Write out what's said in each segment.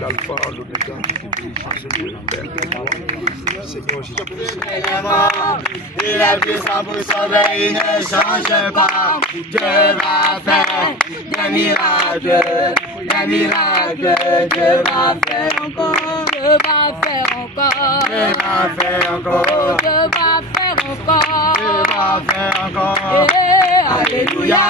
l'alpha, l'oméga, Seigneur Jésus-Christ. Il est puissant pour sauver, il ne change pas. Dieu va faire des miracles, des miracles. Dieu va faire encore, Dieu va faire encore, Dieu va faire encore, Dieu va faire encore, Dieu va faire encore. Alléluia.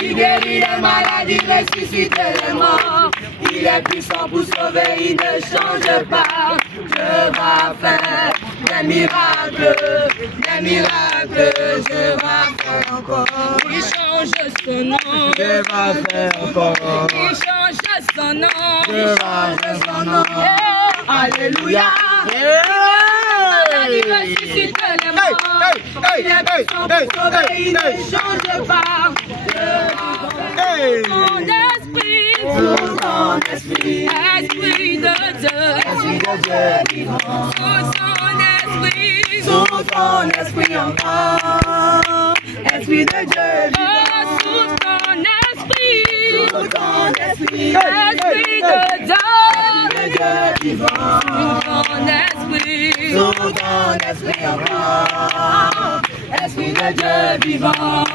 Il guérit les maladies, ressuscite les morts. Il est puissant pour sauver, il ne change pas. Dieu va faire des miracles, des miracles. Dieu va faire encore. Il change son nom. Dieu va faire encore. Il change son nom. Dieu va faire son nom. Alléluia. Il ressuscite les morts. Il est puissant pour sauver, il ne change pas. Mon esprit, son esprit, esprit de Dieu, vivant, sous son esprit encore, esprit de Dieu vivant, sous ton esprit, esprit de Dieu vivant, sous ton esprit encore, esprit de Dieu vivant.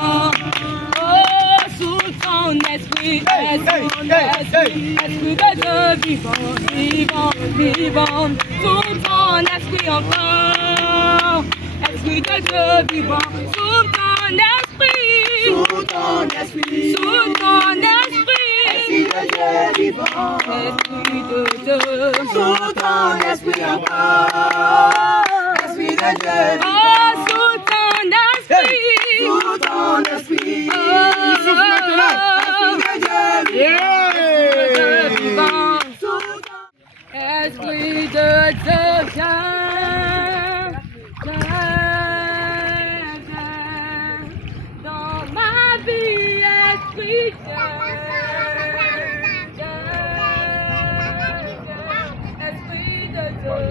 Sous ton esprit, esprit de Dieu vivant, vivant, vivant, sous ton esprit encore, esprit de Dieu vivant, sous ton esprit, sous ton esprit, sous ton esprit, esprit de Dieu vivant, esprit de Dieu, sous ton esprit encore, esprit de Dieu vivant, sous ton esprit, sous ton esprit. Esprit de Dieu, viens dans ma vie, esprit de Dieu, esprit de Dieu.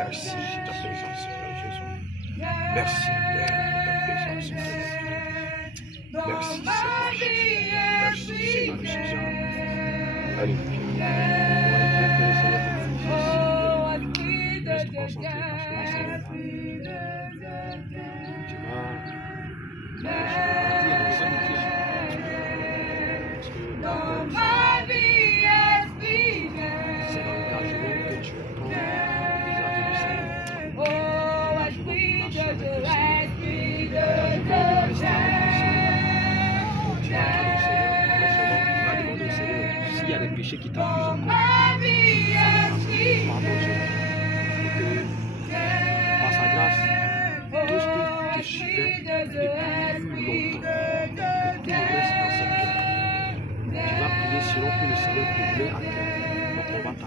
Merci de ta présence, Seigneur Jésus. Merci de ta présence, Seigneur Jésus. Merci, Seigneur Jésus. Merci, Seigneur Jésus. Alléluia. Reste concentré parce que dans ma vie, esprit de c'est l'engagement que tu prends vis-à-vis du Seigneur. Oh, esprit de Dieu, esprit de Dieu, s'il y a des péchés qui t'accusent encore, pardon Dieu, et que par sa grâce, tout ce que tu suivais depuis longtemps, que tout reste dans cette terre. Tu vas prier selon que le Seigneur te met à cœur. Donc on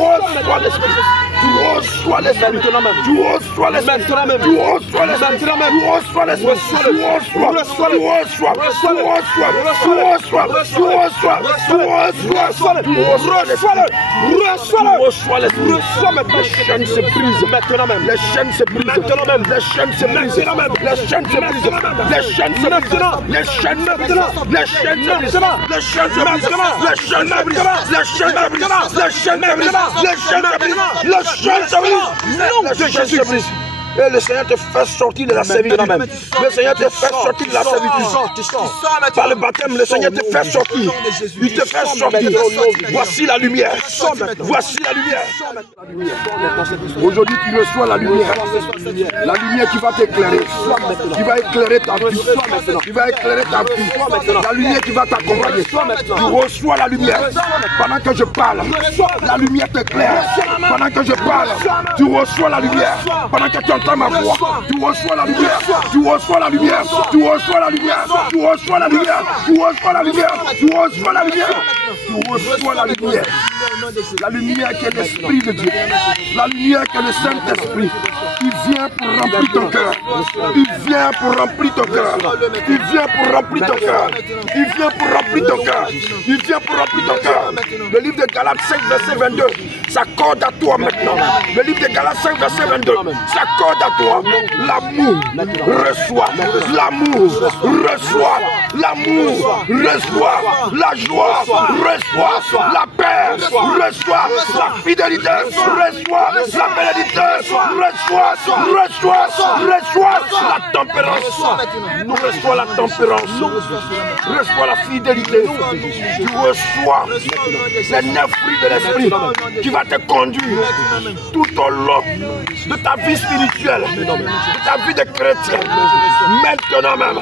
va t'accorder ce temps. Tu vas prier reçois l'esprit. Maintenant même. Tu reçois l'esprit. Maintenant même. Tu reçois l'esprit. Maintenant même. Tu reçois l'esprit. Tu reçois. Tu reçois. Tu reçois. Tu reçois. Tu reçois. Tu reçois. Tu reçois l'esprit. Les chaînes se brisent. Maintenant même. Les chaînes se brisent. Maintenant même. Les chaînes se brisent. Les chaînes se brisent. Les chaînes se brisent. Les chaînes se brisent. Les chaînes se brisent. Les chaînes se brisent. Les chaînes se brisent. Les chaînes se brisent. Les chaînes se brisent. Les chaînes se brisent. Les chaînes se brisent. Les chaînes se brisent. Et le Seigneur te fait sortir de la servitude. Le Seigneur te fait sortir de la servitude. Par le baptême, le Seigneur te fait sortir. Il te fait sortir. Voici la lumière. Voici la lumière. Aujourd'hui, tu reçois la lumière. La lumière qui va t'éclairer. Qui va éclairer ta vie. Qui va éclairer ta vie. La lumière qui va t'accompagner. Tu reçois la lumière. Pendant que je parle, la lumière t'éclaire. Pendant que je parle, tu reçois la lumière. Pendant que tu entends ma voix, tu reçois la lumière. Tu reçois la lumière. Tu reçois la lumière. Tu reçois la lumière. Tu reçois la lumière. Tu reçois la lumière. Tu reçois la lumière. La lumière qui est l'Esprit de Dieu. La lumière qui est le Saint-Esprit. Il vient pour remplir ton cœur. Il vient pour remplir ton cœur. Il vient pour remplir ton cœur. Il vient pour remplir ton cœur. Il vient pour remplir ton cœur. Le livre de Galates 5, verset 22 s'accorde à toi maintenant. Le livre de Galates 5, verset 22 s'accorde à toi. L'amour reçoit. L'amour reçoit. L'amour reçoit. La joie reçoit. La paix reçoit. La fidélité reçoit. La bénédiction reçoit. La tempérance. Nous reçoit la tempérance. Reçoit la fidélité. Tu reçois les 9 fruits de l'esprit qui va te conduire tout au long de ta vie spirituelle, de ta vie de chrétien. Maintenant même,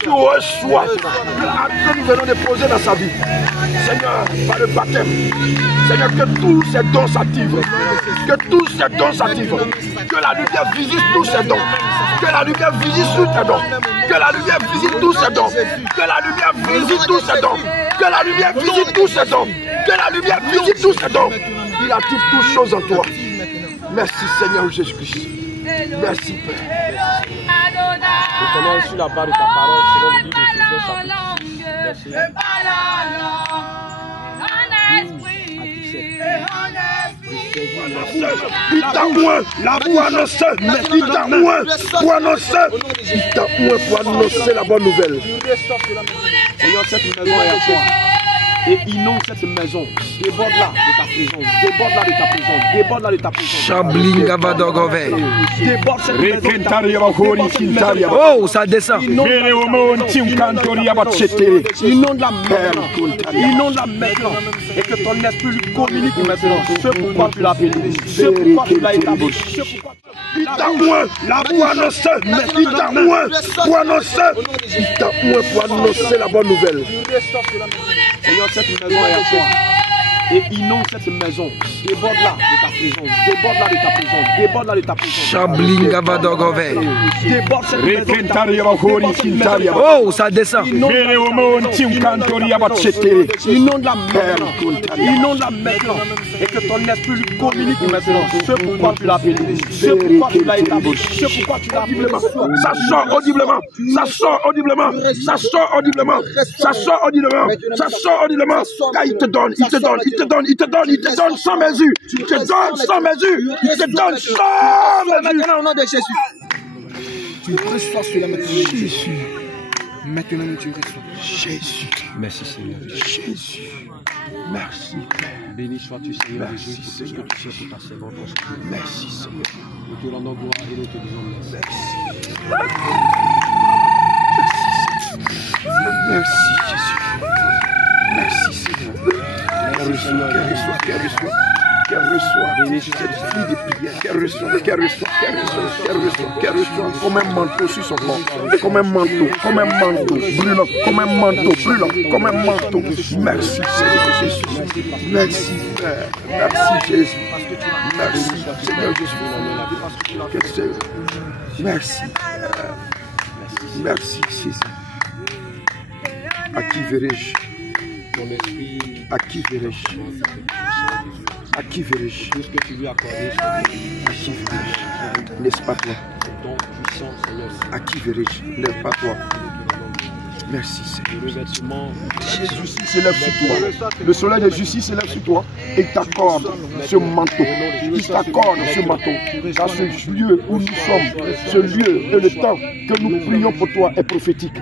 tu reçois que nous venons déposer dans sa vie. Seigneur, par le baptême, Seigneur, que tous ces dons s'activent. Que tous ces dons s'activent. Que la lumière visite tous ces dons. Que la lumière visite tous ces dons. Que la lumière visite tous ces dons. Que la lumière visite tous ces dons. Que la lumière visite tous ces dons. Que la lumière visite tous ces dons. Il active toutes choses en toi. Merci Seigneur Jésus-Christ. Merci Père. Maintenant, sur la barre de ta parole, selon le livre de Ephésiens chapitre 17. Il t'a moins la pour annoncer. Il t'a moins pour annoncer. Il t'a moins pour annoncer la bonne nouvelle. Seigneur, cette maison est à toi. Et inonde cette maison. Déborde-la de ta prison. Déborde-la de ta prison. Déborde-la de ta prison. Chablinga Vadogove. Déborde cette maison. Oh, ça descend. Inonde la mer. Inonde la maintenant. Et que ton esprit lui communique maintenant. Ce pourquoi tu l'as appelé. Ce pourquoi tu l'as établi. Il t'a moins la pour annoncer. Il t'a moins pour annoncer. Il t'a moins pour annoncer la bonne nouvelle. Seigneur, cette maison est à toi. Et inonde cette maison. Déborde-la de ta prison. Déborde-la de ta prison. Déborde-la de ta prison. Chablinga Vadogove. Déborde cette maison. Oh, ça descend. Inonde la mer. Inonde la maintenant. Et que ton esprit lui communique maintenant. Ce pourquoi tu l'as appelé. Ce pourquoi tu l'as établi. Ce pourquoi tu l'as appelé. Ça sort audiblement. Ça sort audiblement. Ça sort audiblement. Ça sort audiblement. Ça sort audiblement. Car il te donne. Il te donne. Il te donne, il te donne, il te donne sans mesure. Il te donne sans mesure. Il te donne sans mesure. Maintenant, au nom de Jésus. Tu reçois cela maintenant. Jésus. Maintenant, tu reçois. Jésus. Merci Seigneur. Jésus. Merci Père. Béni sois-tu Seigneur. Merci Jésus pour tout ce que tu fais pour ta servante. Merci Seigneur. Nous te rendons gloire et nous te disons merci. Merci Jésus. Merci Seigneur. Qu'elle reçoit cette fille de prière, qu'elle reçoit, comme un manteau sur son corps, comme un manteau, brûlant, comme un manteau, brûlant, comme un manteau. Merci Seigneur Jésus, merci Père, merci Jésus, merci Seigneur Jésus, merci, merci Jésus. À qui verrai-je? Ton esprit. À qui verrai-je? À qui verrai-je? Tout ce que tu lui as accordé, À qui verrai-je? N'est-ce pas toi? ton puissant Seigneur. À qui verrai-je? N'est-ce pas toi? Merci Seigneur. Le revêtement. De justice s'élève sur toi. Le soleil de justice s'élève sur toi et t'accorde ce manteau. Il t'accorde ce manteau. Dans ce lieu où nous sommes, ce lieu et le temps que nous prions pour toi est prophétique.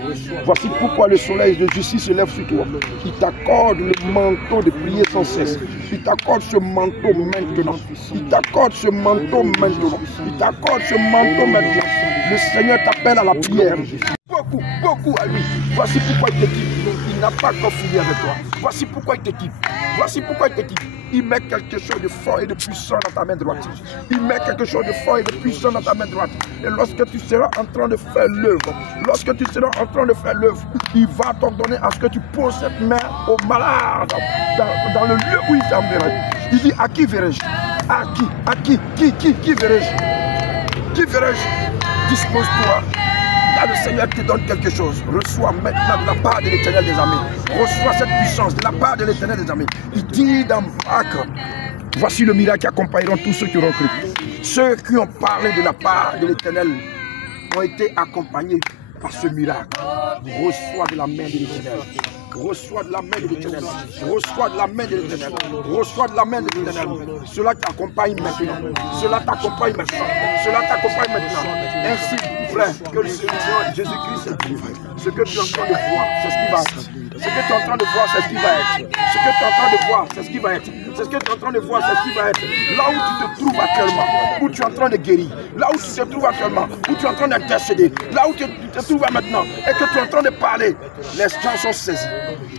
Voici pourquoi le soleil de justice s'élève sur toi. Il t'accorde le manteau de prier sans cesse. Il t'accorde ce manteau maintenant. Il t'accorde ce manteau maintenant. Il t'accorde ce manteau maintenant. Le Seigneur t'appelle à la prière. Beaucoup à lui. Voici pourquoi il t'équipe. Il n'a pas confié avec toi. Voici pourquoi il t'équipe. Voici pourquoi il t'équipe. Il met quelque chose de fort et de puissant dans ta main droite. Il met quelque chose de fort et de puissant dans ta main droite. Et lorsque tu seras en train de faire l'œuvre, il va t'ordonner à ce que tu poses cette main au malade dans le lieu où il t'emmènera. Il dit, à qui verrai-je? À qui verrai-je? Qui verrai-je? Dispose-toi. Là, le Seigneur te donne quelque chose. Reçois maintenant de la part de l'Éternel des armées. Reçois cette puissance de la part de l'Éternel des armées. Il dit dans Marc, voici le miracle qui accompagneront tous ceux qui auront cru. Ceux qui ont parlé de la part de l'Éternel ont été accompagnés par ce miracle. Reçois de la main de l'Éternel. Reçois de la main de l'Éternel. Reçois de la main de l'Éternel. Reçois de la main de l'Éternel. Cela t'accompagne maintenant. Cela t'accompagne maintenant. Cela t'accompagne maintenant. Ainsi, frère, que le Seigneur Jésus-Christ, ce que tu es en train de voir, c'est ce qui va être. Ce que tu es en train de voir, c'est ce qui va être. Ce que tu es en train de voir, c'est ce qui va être. C'est ce que tu es en train de voir, c'est ce qui va être. Là où tu te trouves actuellement, où tu es en train de guérir, là où tu te trouves actuellement, où tu es en train d'intercéder, là où tu te trouves maintenant et que tu es en train de parler, les gens sont saisis.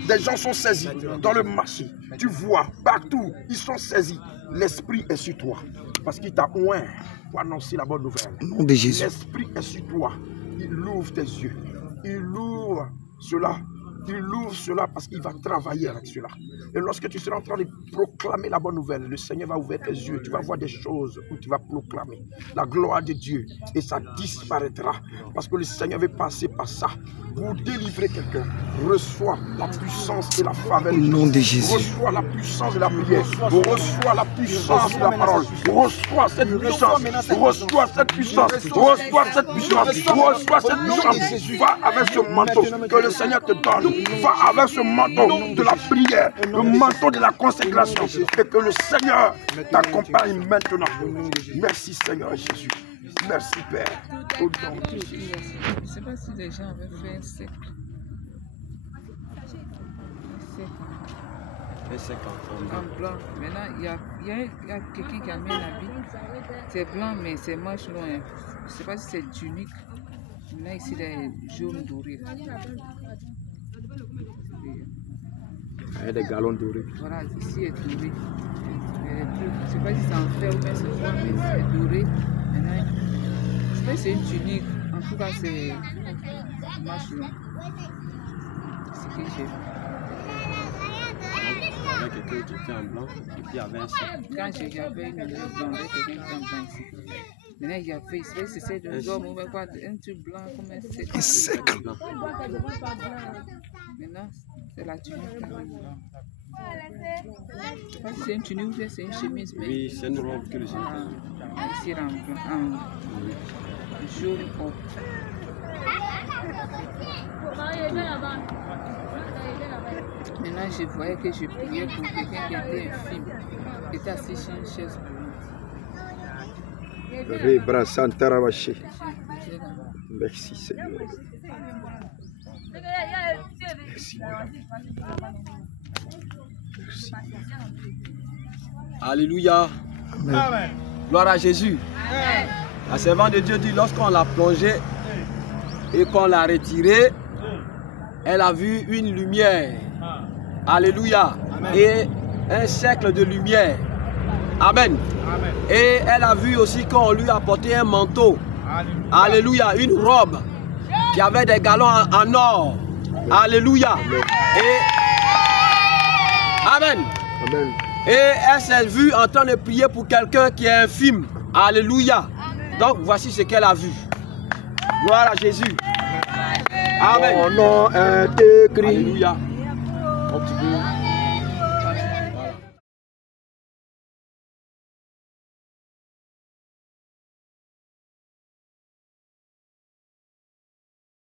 Des gens sont saisis dans le marché. Tu vois, partout, ils sont saisis. L'Esprit est sur toi. Parce qu'il t'a oint pour annoncer la bonne nouvelle. Au nom de Jésus. L'Esprit est sur toi. Il ouvre tes yeux. Il ouvre cela. Il ouvre cela parce qu'il va travailler avec cela. Et lorsque tu seras en train de proclamer la bonne nouvelle, le Seigneur va ouvrir tes yeux. Tu vas voir des choses où tu vas proclamer la gloire de Dieu. Et ça disparaîtra. Parce que le Seigneur veut passer par ça. Pour délivrer quelqu'un, reçois la puissance et la faveur. Au nom de Jésus. Reçois la puissance de la prière. Reçois la puissance de la parole. Reçois cette puissance. Reçois cette puissance. Reçois cette puissance. Reçois cette puissance. Va avec ce manteau que le Seigneur te donne. Va avec ce manteau de la prière, le manteau de la consécration. Et que le Seigneur t'accompagne maintenant. Merci Seigneur Jésus. Merci Père. Au nom de Jésus. Je ne sais pas si les gens avaient fait un cercle. En blanc. Maintenant, il y a quelqu'un qui a mis un habit. C'est blanc, mais c'est manche loin. Je ne sais pas si c'est tunique. Maintenant, ici, il est jaune doré. Il y a des galons dorés. Voilà, ici est doré. Je ne sais pas si c'est en fer ou bien c'est quoi, mais c'est doré. Maintenant, je sais pas si c'est une tunique. En tout cas, c'est manche long. C'est ce que j'ai vu. Il y a quelqu'un qui était en blanc et puis il y avait un cercle. Quand j'avais une blanche, quelqu'un qui était en blanc ici. Maintenant, il y avait, c'est des hommes, ou quoi, un truc blanc comme un cercle. Un cercle. Maintenant, c'est la tunique quand même. Je sais pas si c'est une tunique ou bien c'est une chemise. Mais Oui, c'est une robe que le Seigneur ici, en blanc, en jaune haut. Maintenant, je voyais que je priais pour quelqu'un qui était infime, qui était assis sur une chaise roulante. Merci Seigneur. Merci. Merci. Alléluia. Amen. Gloire à Jésus. La servante de Dieu dit, lorsqu'on l'a plongé et qu'on l'a retiré, elle a vu une lumière. Alléluia. Et un cercle de lumière. Amen. Et elle a vu aussi qu'on lui a apporté un manteau. Alléluia. Une robe qui avait des galons en or. Alléluia. Et Amen. Amen. Et elle s'est vue en train de prier pour quelqu'un qui est infime. Alléluia. Donc voici ce qu'elle a vu. Gloire à Jésus. Amen. Mon nom est écrit. Alléluia. Donc tu peux